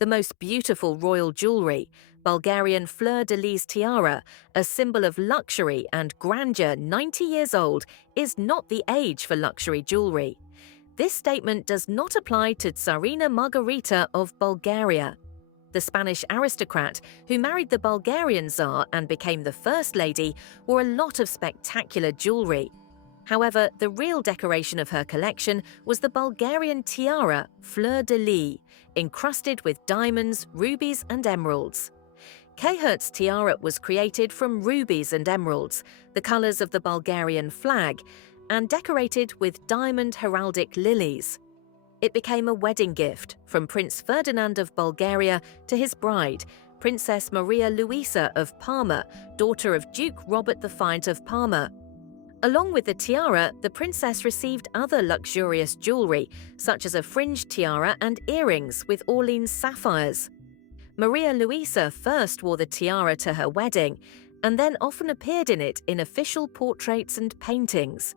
The most beautiful royal jewelry, Bulgarian fleur-de-lis tiara, a symbol of luxury and grandeur 90 years old, is not the age for luxury jewelry. This statement does not apply to Tsarina Margarita of Bulgaria. The Spanish aristocrat, who married the Bulgarian Tsar and became the First Lady, wore a lot of spectacular jewelry. However, the real decoration of her collection was the Bulgarian tiara, fleur-de-lis, encrusted with diamonds, rubies and emeralds. Kehret's tiara was created from rubies and emeralds, the colours of the Bulgarian flag, and decorated with diamond heraldic lilies. It became a wedding gift from Prince Ferdinand of Bulgaria to his bride, Princess Maria Luisa of Parma, daughter of Duke Robert the Fine of Parma. Along with the tiara, the princess received other luxurious jewelry, such as a fringed tiara and earrings with Orleans sapphires. Maria Luisa first wore the tiara to her wedding, and then often appeared in it in official portraits and paintings.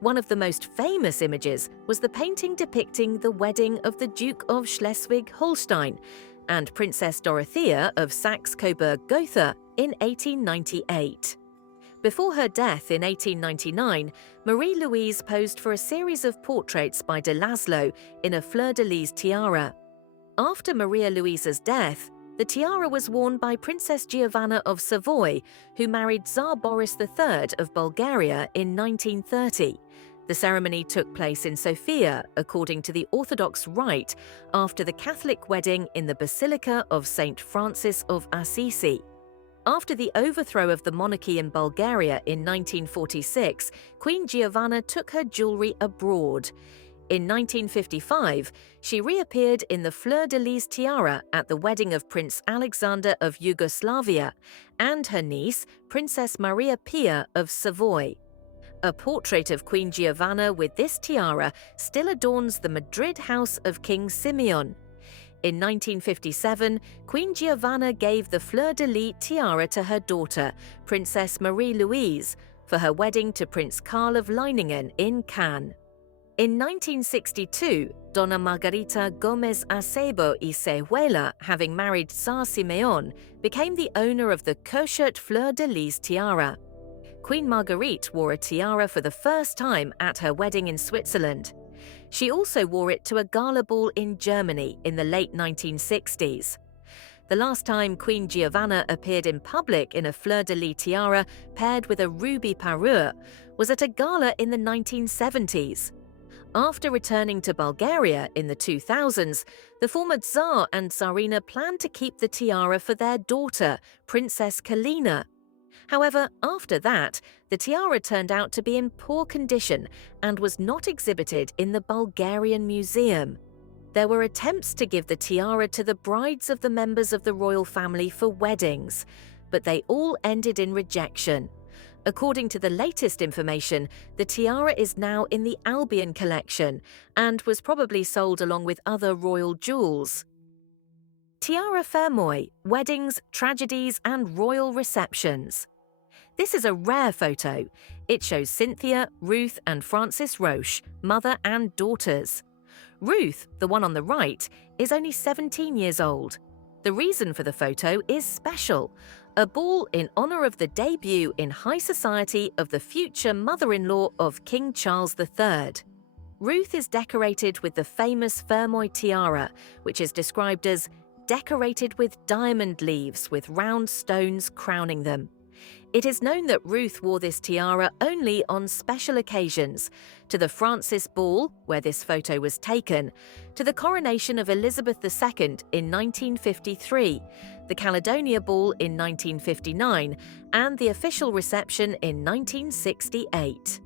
One of the most famous images was the painting depicting the wedding of the Duke of Schleswig-Holstein and Princess Dorothea of Saxe-Coburg-Gotha in 1898. Before her death in 1899, Marie-Louise posed for a series of portraits by de Laszlo in a fleur-de-lis tiara. After Maria Luisa's death, the tiara was worn by Princess Giovanna of Savoy, who married Tsar Boris III of Bulgaria in 1930. The ceremony took place in Sofia, according to the Orthodox rite, after the Catholic wedding in the Basilica of St. Francis of Assisi. After the overthrow of the monarchy in Bulgaria in 1946, Queen Giovanna took her jewelry abroad. In 1955, she reappeared in the fleur-de-lis tiara at the wedding of Prince Alexandra of Yugoslavia and her niece, Princess Maria Pia of Savoy. A portrait of Queen Giovanna with this tiara still adorns the Madrid house of King Simeon. In 1957, Queen Giovanna gave the fleur-de-lis tiara to her daughter, Princess Marie-Louise, for her wedding to Prince Karl of Leiningen in Cannes. In 1962, Donna Margarita Gomez Acebo y Cejuela, having married Tsar Simeon, became the owner of the Koshet fleur-de-lis tiara. Queen Marguerite wore a tiara for the first time at her wedding in Switzerland. She also wore it to a gala ball in Germany in the late 1960s. The last time Queen Giovanna appeared in public in a fleur-de-lis tiara paired with a ruby parure was at a gala in the 1970s. After returning to Bulgaria in the 2000s, the former Tsar and Tsarina planned to keep the tiara for their daughter, Princess Kalina. However, after that, the tiara turned out to be in poor condition and was not exhibited in the Bulgarian Museum. There were attempts to give the tiara to the brides of the members of the royal family for weddings, but they all ended in rejection. According to the latest information, the tiara is now in the Albion collection and was probably sold along with other royal jewels. Tiara Fairmoy, weddings, tragedies and royal receptions. This is a rare photo. It shows Cynthia, Ruth and Frances Roche, mother and daughters. Ruth, the one on the right, is only 17 years old. The reason for the photo is special: a ball in honor of the debut in high society of the future mother-in-law of King Charles III. Ruth is decorated with the famous Fairmoy tiara, which is described as decorated with diamond leaves with round stones crowning them. It is known that Ruth wore this tiara only on special occasions: to the Francis Ball, where this photo was taken, to the coronation of Elizabeth II in 1953, the Caledonia Ball in 1959, and the official reception in 1968.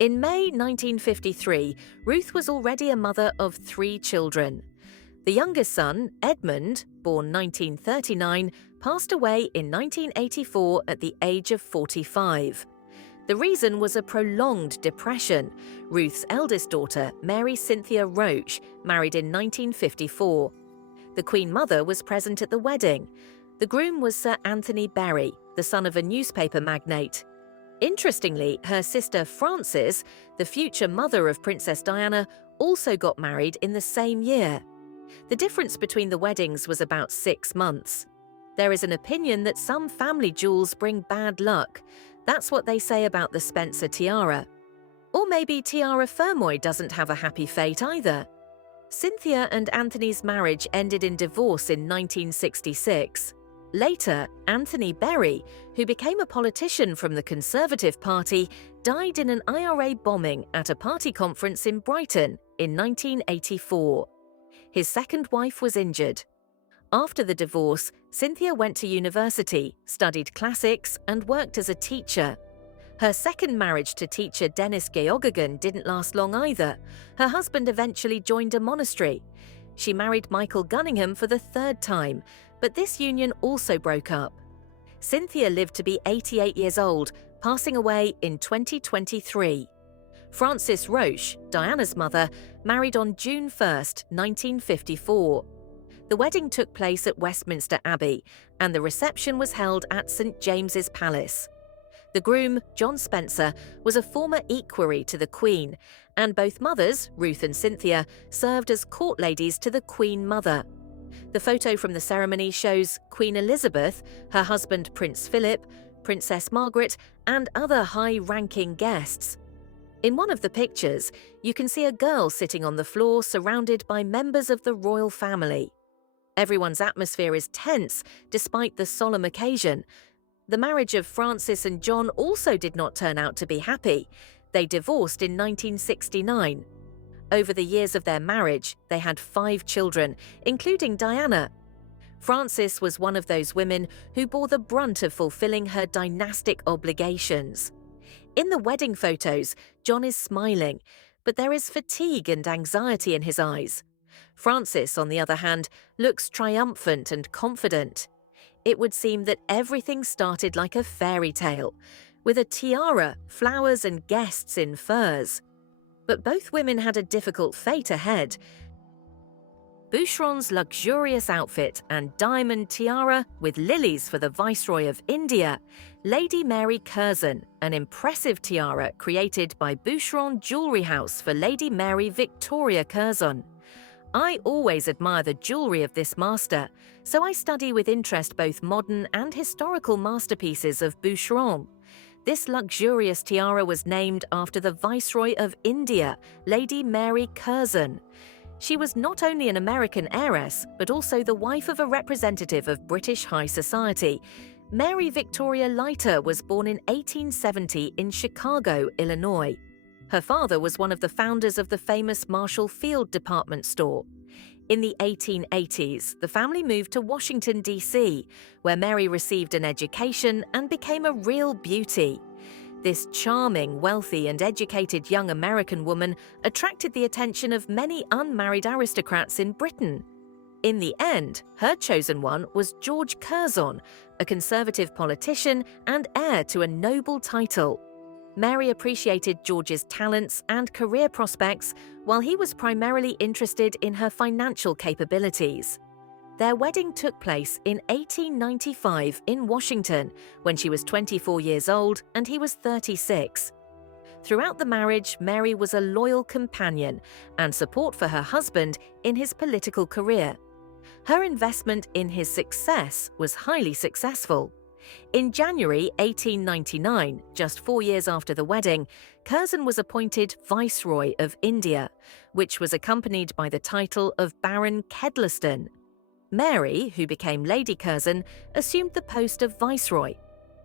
In May 1953, Ruth was already a mother of 3 children. The youngest son, Edmund, born 1939, passed away in 1984 at the age of 45. The reason was a prolonged depression. Ruth's eldest daughter, Mary Cynthia Roche, married in 1954. The Queen Mother was present at the wedding. The groom was Sir Anthony Berry, the son of a newspaper magnate. Interestingly, her sister Frances, the future mother of Princess Diana, also got married in the same year. The difference between the weddings was about 6 months. There is an opinion that some family jewels bring bad luck. That's what they say about the Spencer tiara. Or maybe Tiara Fairmoy doesn't have a happy fate either. Cynthia and Anthony's marriage ended in divorce in 1966. Later, Anthony Berry, who became a politician from the Conservative Party, died in an IRA bombing at a party conference in Brighton in 1984. His second wife was injured. After the divorce, Cynthia went to university, studied classics, and worked as a teacher. Her second marriage to teacher Dennis Geoghegan didn't last long either. Her husband eventually joined a monastery. She married Michael Gunningham for the third time, but this union also broke up. Cynthia lived to be 88 years old, passing away in 2023. Frances Roche, Diana's mother, married on June 1, 1954. The wedding took place at Westminster Abbey, and the reception was held at St James's Palace. The groom, John Spencer, was a former equerry to the Queen, and both mothers, Ruth and Cynthia, served as court ladies to the Queen Mother. The photo from the ceremony shows Queen Elizabeth, her husband Prince Philip, Princess Margaret, and other high-ranking guests. In one of the pictures, you can see a girl sitting on the floor surrounded by members of the royal family. Everyone's atmosphere is tense despite the solemn occasion. The marriage of Frances and John also did not turn out to be happy. They divorced in 1969. Over the years of their marriage, they had 5 children, including Diana. Frances was one of those women who bore the brunt of fulfilling her dynastic obligations. In the wedding photos, John is smiling, but there is fatigue and anxiety in his eyes. Frances, on the other hand, looks triumphant and confident. It would seem that everything started like a fairy tale, with a tiara, flowers, and guests in furs. But both women had a difficult fate ahead. Bushrons' luxurious outfit and diamond tiara with lilies for the Viceroy of India, Lady Mary Curzon, an impressive tiara created by Bushrons Jewelry House for Lady Mary Victoria Curzon. I always admire the jewelry of this master, so I study with interest both modern and historical masterpieces of Bushrons. This luxurious tiara was named after the Viceroy of India, Lady Mary Curzon. She was not only an American heiress, but also the wife of a representative of British high society. Mary Victoria Leiter was born in 1870 in Chicago, Illinois. Her father was one of the founders of the famous Marshall Field department store. In the 1880s, the family moved to Washington, D.C., where Mary received an education and became a real beauty. This charming, wealthy, and educated young American woman attracted the attention of many unmarried aristocrats in Britain. In the end, her chosen one was George Curzon, a conservative politician and heir to a noble title. Mary appreciated George's talents and career prospects, while he was primarily interested in her financial capabilities. Their wedding took place in 1895 in Washington, when she was 24 years old and he was 36. Throughout the marriage, Mary was a loyal companion and support for her husband in his political career. Her investment in his success was highly successful. In January 1899, just 4 years after the wedding, Curzon was appointed Viceroy of India, which was accompanied by the title of Baron Kedleston. Mary, who became Lady Curzon, assumed the post of Viceroy.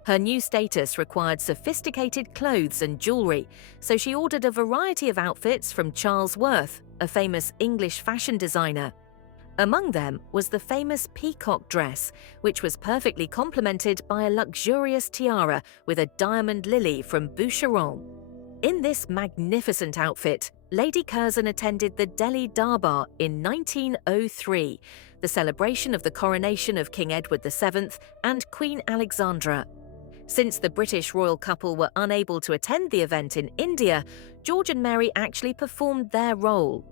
Her new status required sophisticated clothes and jewelry, so she ordered a variety of outfits from Charles Worth, a famous English fashion designer. Among them was the famous peacock dress, which was perfectly complemented by a luxurious tiara with a diamond lily from Bushrons. In this magnificent outfit, Lady Curzon attended the Delhi Darbar in 1903, the celebration of the coronation of King Edward VII and Queen Alexandra. Since the British royal couple were unable to attend the event in India, George and Mary actually performed their role.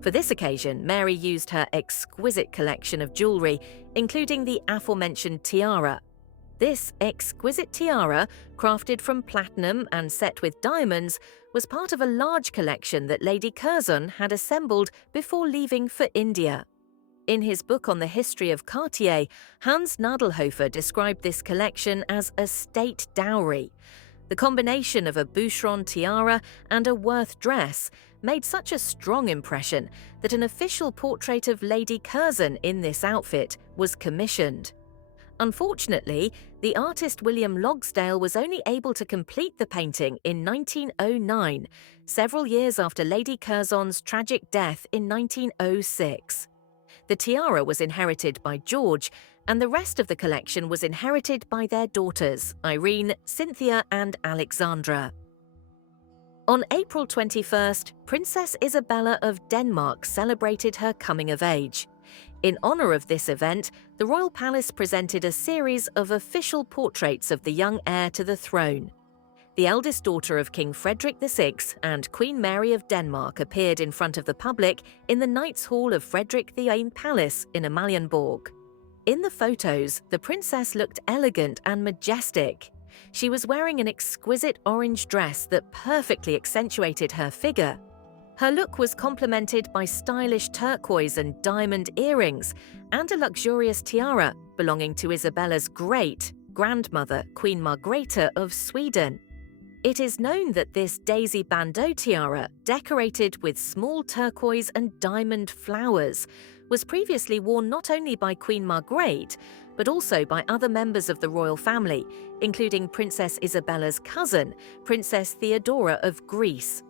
For this occasion, Mary used her exquisite collection of jewelry, including the aforementioned tiara. This exquisite tiara, crafted from platinum and set with diamonds, was part of a large collection that Lady Curzon had assembled before leaving for India. In his book on the history of Cartier, Hans Nadelhofer described this collection as a state dowry. The combination of a Boucheron tiara and a Worth dress made such a strong impression that an official portrait of Lady Curzon in this outfit was commissioned. Unfortunately, the artist William Logsdale was only able to complete the painting in 1909, several years after Lady Curzon's tragic death in 1906. The tiara was inherited by George, and the rest of the collection was inherited by their daughters, Irene, Cynthia, and Alexandra. On April 21st, Princess Isabella of Denmark celebrated her coming of age. In honor of this event, the royal palace presented a series of official portraits of the young heir to the throne. The eldest daughter of King Frederick VI and Queen Mary of Denmark appeared in front of the public in the Knights' Hall of Frederick VIII Palace in Amalienborg. In the photos, the princess looked elegant and majestic. She was wearing an exquisite orange dress that perfectly accentuated her figure. Her look was complemented by stylish turquoise and diamond earrings and a luxurious tiara belonging to Isabella's great-grandmother, Queen Margrethe of Sweden. It is known that this daisy bandeau tiara, decorated with small turquoise and diamond flowers, was previously worn not only by Queen Margrethe, but also by other members of the royal family, including Princess Isabella's cousin, Princess Theodora of Greece.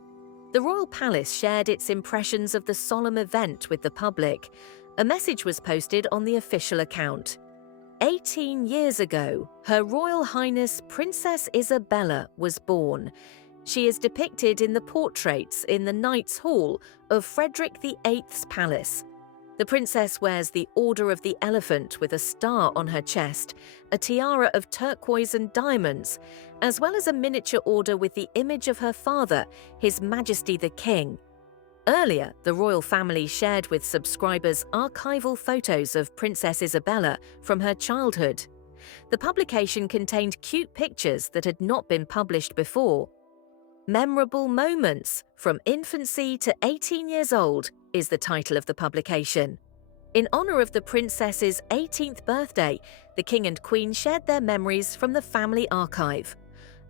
The royal palace shared its impressions of the solemn event with the public. A message was posted on the official account. 18 years ago, Her Royal Highness Princess Isabella was born. She is depicted in the portraits in the Knights' Hall of Frederick VIII's palace. The princess wears the Order of the Elephant with a star on her chest, a tiara of turquoise and diamonds, as well as a miniature order with the image of her father, His Majesty the King. Earlier, the royal family shared with subscribers archival photos of Princess Isabella from her childhood. The publication contained cute pictures that had not been published before. Memorable Moments from Infancy to 18 Years Old is the title of the publication. In honor of the princess's 18th birthday, the King and Queen shared their memories from the family archive.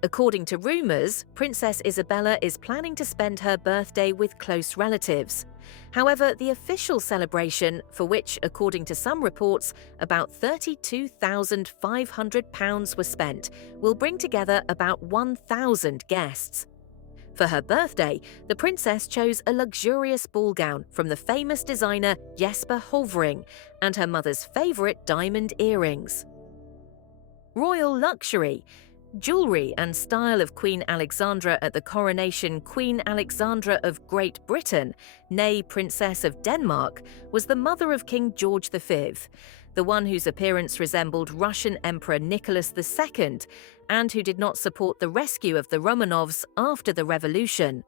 According to rumors, Princess Isabella is planning to spend her birthday with close relatives. However, the official celebration, for which, according to some reports, about £32,500 were spent, will bring together about 1,000 guests. For her birthday, the princess chose a luxurious ball gown from the famous designer Jesper Hovering and her mother's favorite diamond earrings. Royal luxury. Jewelry and style of Queen Alexandra at the coronation. Queen Alexandra of Great Britain, née Princess of Denmark, was the mother of King George V, the one whose appearance resembled Russian Emperor Nicholas II and who did not support the rescue of the Romanovs after the revolution.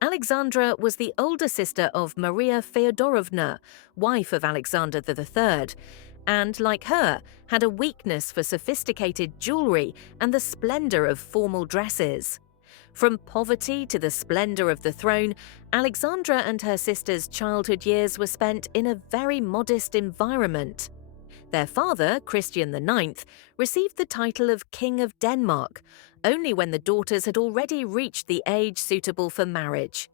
Alexandra was the older sister of Maria Feodorovna, wife of Alexander III, and, like her, had a weakness for sophisticated jewelry and the splendor of formal dresses. From poverty to the splendor of the throne, Alexandra and her sister's childhood years were spent in a very modest environment. Their father, Christian IX, received the title of King of Denmark only when the daughters had already reached the age suitable for marriage.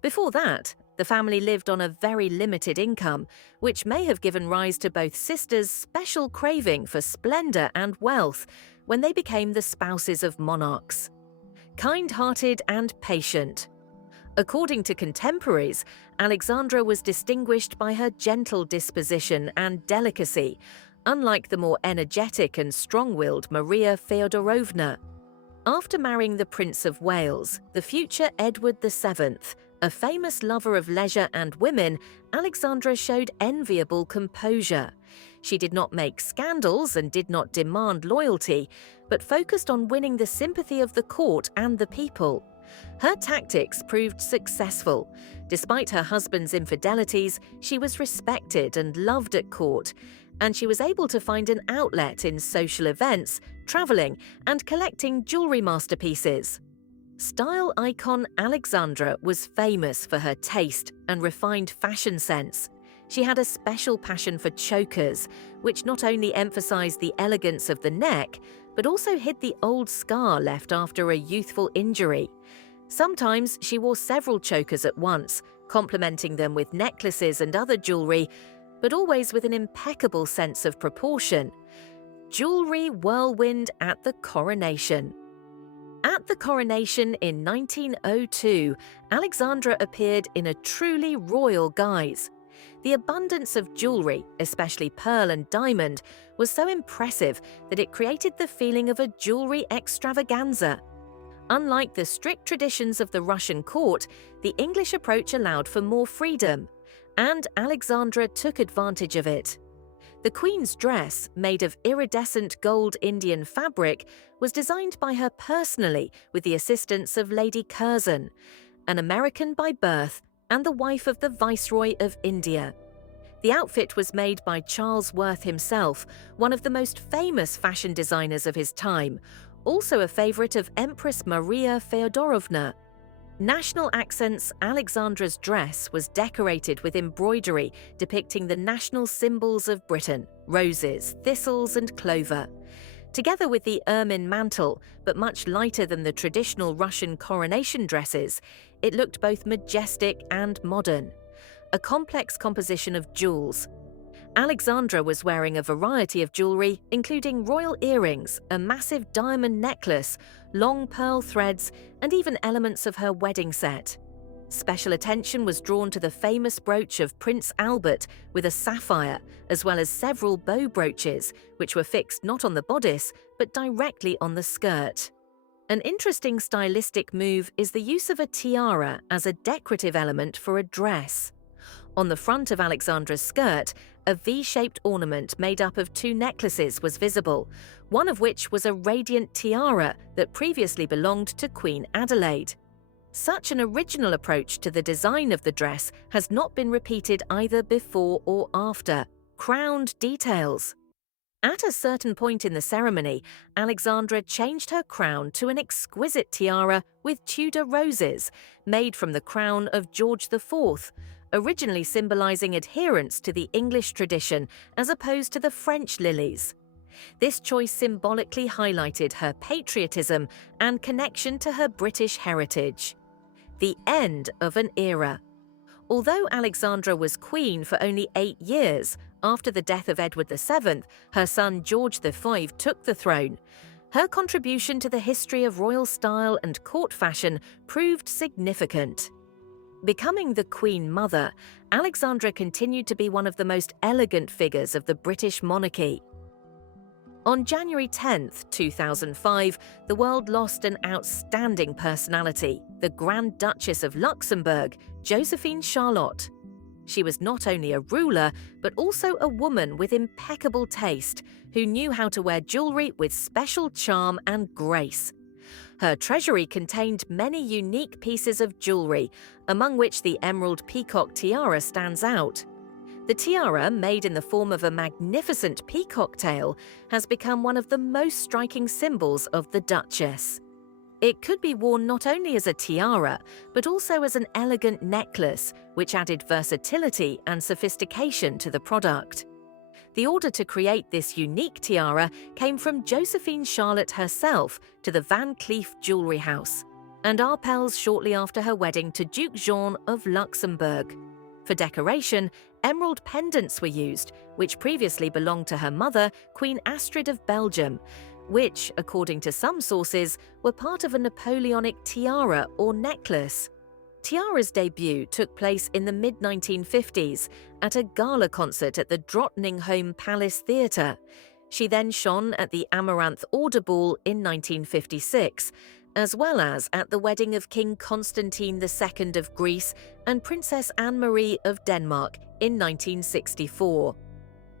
Before that, the family lived on a very limited income, which may have given rise to both sisters' special craving for splendor and wealth when they became the spouses of monarchs. Kind-hearted and patient. According to contemporaries, Alexandra was distinguished by her gentle disposition and delicacy, unlike the more energetic and strong-willed Maria Feodorovna. After marrying the Prince of Wales, the future Edward VII, a famous lover of leisure and women, Alexandra showed enviable composure. She did not make scandals and did not demand loyalty, but focused on winning the sympathy of the court and the people. Her tactics proved successful. Despite her husband's infidelities, she was respected and loved at court, and she was able to find an outlet in social events, traveling, and collecting jewelry masterpieces. Style icon Alexandra was famous for her taste and refined fashion sense. She had a special passion for chokers, which not only emphasized the elegance of the neck, but also hid the old scar left after a youthful injury. Sometimes she wore several chokers at once, complementing them with necklaces and other jewelry, but always with an impeccable sense of proportion. Jewelry whirlwind at the coronation. At the coronation in 1902, Alexandra appeared in a truly royal guise. The abundance of jewelry, especially pearl and diamond, was so impressive that it created the feeling of a jewelry extravaganza. Unlike the strict traditions of the Russian court, the English approach allowed for more freedom, and Alexandra took advantage of it. The Queen's dress, made of iridescent gold Indian fabric, was designed by her personally with the assistance of Lady Curzon, an American by birth and the wife of the Viceroy of India. The outfit was made by Charles Worth himself, one of the most famous fashion designers of his time, also a favorite of Empress Maria Feodorovna. National accents, Alexandra's dress was decorated with embroidery depicting the national symbols of Britain: roses, thistles, and clover. Together with the ermine mantle, but much lighter than the traditional Russian coronation dresses, it looked both majestic and modern. A complex composition of jewels. Alexandra was wearing a variety of jewelry, including royal earrings, a massive diamond necklace, long pearl threads, and even elements of her wedding set. Special attention was drawn to the famous brooch of Prince Albert with a sapphire, as well as several bow brooches, which were fixed not on the bodice, but directly on the skirt. An interesting stylistic move is the use of a tiara as a decorative element for a dress. On the front of Alexandra's skirt, a V-shaped ornament made up of two necklaces was visible, one of which was a radiant tiara that previously belonged to Queen Adelaide. Such an original approach to the design of the dress has not been repeated either before or after. Crowned details. At a certain point in the ceremony, Alexandra changed her crown to an exquisite tiara with Tudor roses, made from the crown of George IV, originally symbolizing adherence to the English tradition as opposed to the French lilies. This choice symbolically highlighted her patriotism and connection to her British heritage. The end of an era. Although Alexandra was queen for only 8 years, after the death of Edward VII, her son George V took the throne. Her contribution to the history of royal style and court fashion proved significant. Becoming the Queen Mother, Alexandra continued to be one of the most elegant figures of the British monarchy. On January 10, 2005, the world lost an outstanding personality, the Grand Duchess of Luxembourg, Josephine Charlotte. She was not only a ruler, but also a woman with impeccable taste, who knew how to wear jewelry with special charm and grace. Her treasury contained many unique pieces of jewelry, among which the emerald peacock tiara stands out. The tiara, made in the form of a magnificent peacock tail, has become one of the most striking symbols of the Duchess. It could be worn not only as a tiara, but also as an elegant necklace, which added versatility and sophistication to the product. The order to create this unique tiara came from Josephine Charlotte herself to the Van Cleef Jewelry House, and Arpels shortly after her wedding to Duke Jean of Luxembourg. For decoration, emerald pendants were used, which previously belonged to her mother, Queen Astrid of Belgium, which, according to some sources, were part of a Napoleonic tiara or necklace. Tiara's debut took place in the mid-1950s at a gala concert at the Drottningholm Palace Theatre. She then shone at the Amaranth Order Ball in 1956, as well as at the wedding of King Constantine II of Greece and Princess Anne-Marie of Denmark in 1964.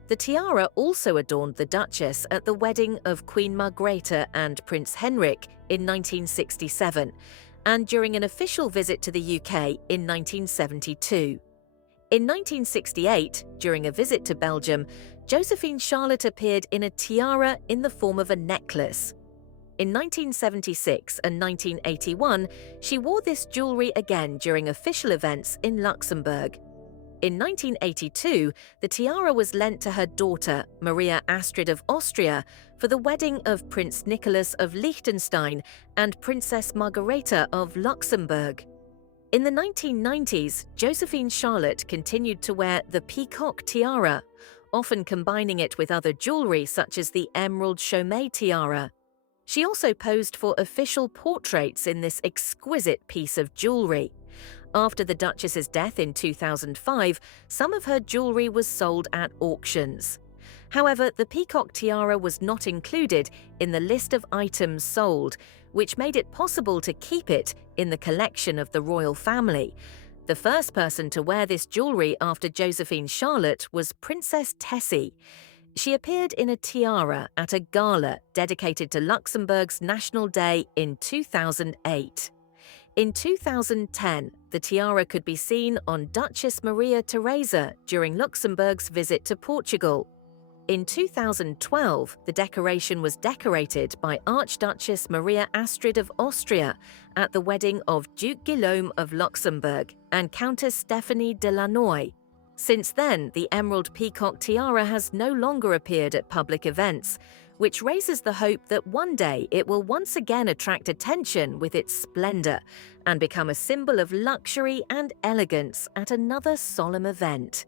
The tiara also adorned the Duchess at the wedding of Queen Margrethe and Prince Henrik in 1967, and during an official visit to the UK in 1972. In 1968, during a visit to Belgium, Josephine Charlotte appeared in a tiara in the form of a necklace. In 1976 and 1981, she wore this jewelry again during official events in Luxembourg. In 1982, the tiara was lent to her daughter, Maria Astrid of Austria, for the wedding of Prince Nicholas of Liechtenstein and Princess Margareta of Luxembourg. In the 1990s, Josephine Charlotte continued to wear the peacock tiara, often combining it with other jewelry such as the emerald chaumet tiara. She also posed for official portraits in this exquisite piece of jewelry. After the Duchess's death in 2005, some of her jewelry was sold at auctions. However, the peacock tiara was not included in the list of items sold, which made it possible to keep it in the collection of the royal family. The first person to wear this jewelry after Josephine Charlotte was Princess Tessie. She appeared in a tiara at a gala dedicated to Luxembourg's National Day in 2008. In 2010, the tiara could be seen on Duchess Maria Theresa during Luxembourg's visit to Portugal. In 2012, the decoration was decorated by Archduchess Maria Astrid of Austria at the wedding of Duke Guillaume of Luxembourg and Countess Stephanie de Lannoy. Since then, the emerald peacock tiara has no longer appeared at public events, which raises the hope that one day it will once again attract attention with its splendor and become a symbol of luxury and elegance at another solemn event.